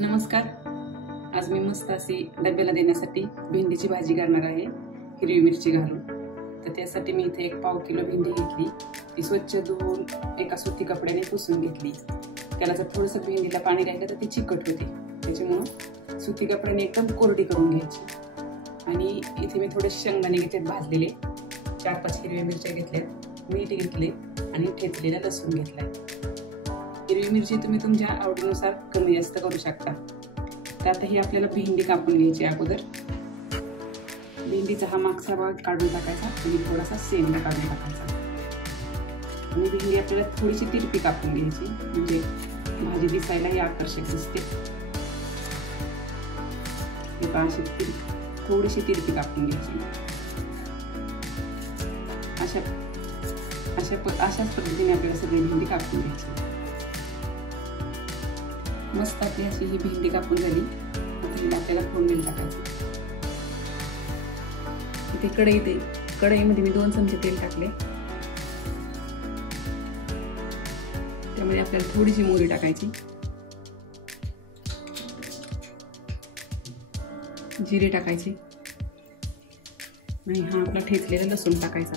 नमस्कार. आज मी मस्त अशी डब्याला देण्यासाठी भेंडीची भाजी करणार आहे, हिरवी मिरची घालून. तर त्यासाठी मी इथे 1 पाव किलो भेंडी घेतली. ती स्वच्छ धुवून एका सुती कपड्याने पुसून घेतली. त्याला जर थोडंसं भेंडीला पाणी राहिलं तर ती चिकट होते, त्याच्यामुळं सुती कपड्याने एकदम कोरडी करून घ्यायची. आणि इथे मी थोडे शेंगदाणे घेतलेत भाजलेले, 4-5 हिरव्या मिरच्या घेतल्यात, मीठ घेतले आणि ठेचलेला लसूण घेतलाय. हिरवी मिरची तुम्ही तुमच्या आवडीनुसार कमी जास्त करू शकता. त्यातही आपल्याला भेंडी कापून घ्यायची. अगोदर भेंडीचा हा मागचा भाग काढून टाकायचा आणि थोडासा शेंगा काढून टाकायचा. आणि भेंडी आपल्याला थोडीशी तिरपी कापून घ्यायची, म्हणजे भाजी दिसायलाही आकर्षक दिसते. थोडीशी तिरपी कापून घ्यायची. अशाच पद्धतीने आपल्याला सगळी भेंडी कापून घ्यायची. मस्त आपली अशी ही भेंडी कापून झाली. आता आपल्याला फोडणीला टाकायची. इथे कढईमध्ये मी 2 चमचे तेल टाकले. त्यामध्ये आपल्याला थोडीशी मोहरी टाकायची, जिरे टाकायचे आणि हा आपला ठेचलेला लसूण टाकायचा.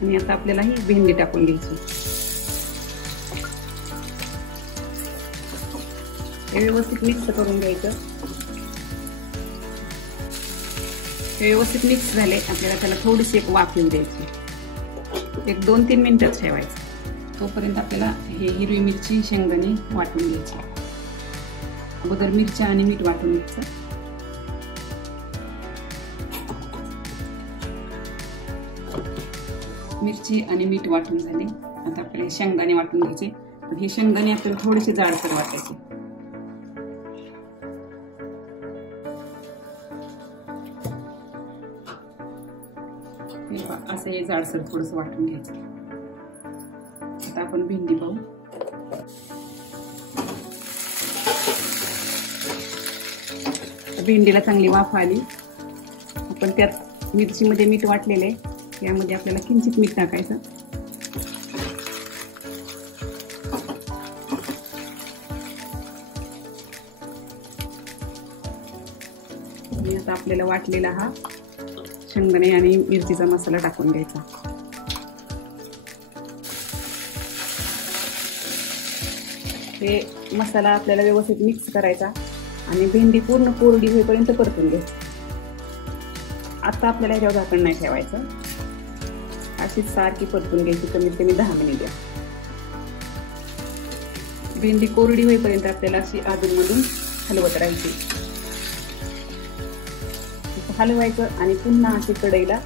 आणि आता आपल्याला ही भेंडी टाकून घ्यायची. हे व्यवस्थित मिक्स करून घ्यायचं. हे व्यवस्थित मिक्स झाले. आपल्याला त्याला थोडीशी एक वाफ येऊ द्यायची. 1-2-3 मिनिटं ठेवायचं. तोपर्यंत आपल्याला हे हिरवी मिरची शेंगदाणे वाटून घ्यायची. अगोदर मिरच्या आणि मीठ वाटून घ्यायचं. मिरची आणि मीठ वाटून झाले. आता आपल्याला शेंगदाणे वाटून घ्यायचे. हे शेंगदाणे आपल्याला थोडेसे जाडसर वाटायचे. असं हे जाडसर थोडंसं वाटून घ्यायचं. आता आपण भेंडी पाहू. भेंडीला चांगली वाफ आली. आपण त्यात मिरचीमध्ये मीठ वाटलेले, यामध्ये आपल्याला किंचित मीठ टाकायचं. आणि आता आपल्याला वाटलेला हा शेंगदाणे आणि मिरचीचा मसाला टाकून घ्यायचा. हे मसाला आपल्याला व्यवस्थित मिक्स करायचा आणि भेंडी पूर्ण कोरडी होईपर्यंत परतून घ्यायची. आता आपल्याला याच्यावर झाकण नाही ठेवायचं. अशी सारखी परतून घ्यायची, कमीत कमी 10 मिनिटे. भेंडी कोरडी होईपर्यंत आपल्याला अशी अधूनमधून हलवत राहायची. हलवायचं आणि पुन्हा अशी कढईला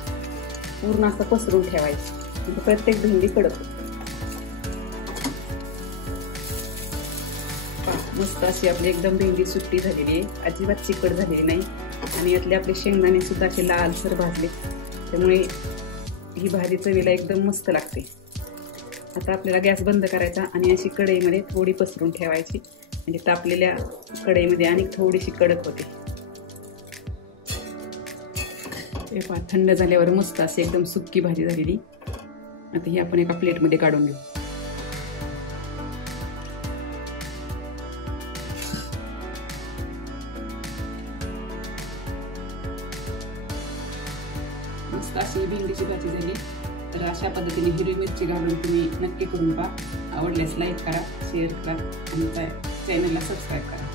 पूर्ण असं पसरून ठेवायचं. प्रत्येक भेंडी कडक होते. मस्त अशी आपली एकदम भेंडी सुट्टी झालेली आहे, अजिबात चिकट झालेली नाही. आणि यातले आपले शेंगदाणे सुद्धा असे लालसर भाजले, त्यामुळे ही भाजी चवीला एकदम मस्त लागते. आता आपल्याला गॅस बंद करायचा आणि अशी कढईमध्ये थोडी पसरून ठेवायची, म्हणजे तापलेल्या कढईमध्ये आणि थोडीशी कडक होते. हे पहा, थंड झाल्यावर मस्त अशी एकदम सुक्की भाजी झालेली. आता ही आपण एका प्लेटमध्ये काढून घेऊ. मस्त अशी भेंडीची भाजी झाली. तर अशा पद्धतीने हिरवी मिरची घालून तुम्ही नक्की करून पहा. आवडल्यास लाईक करा, शेअर करा आणि चॅनलला सबस्क्राईब करा.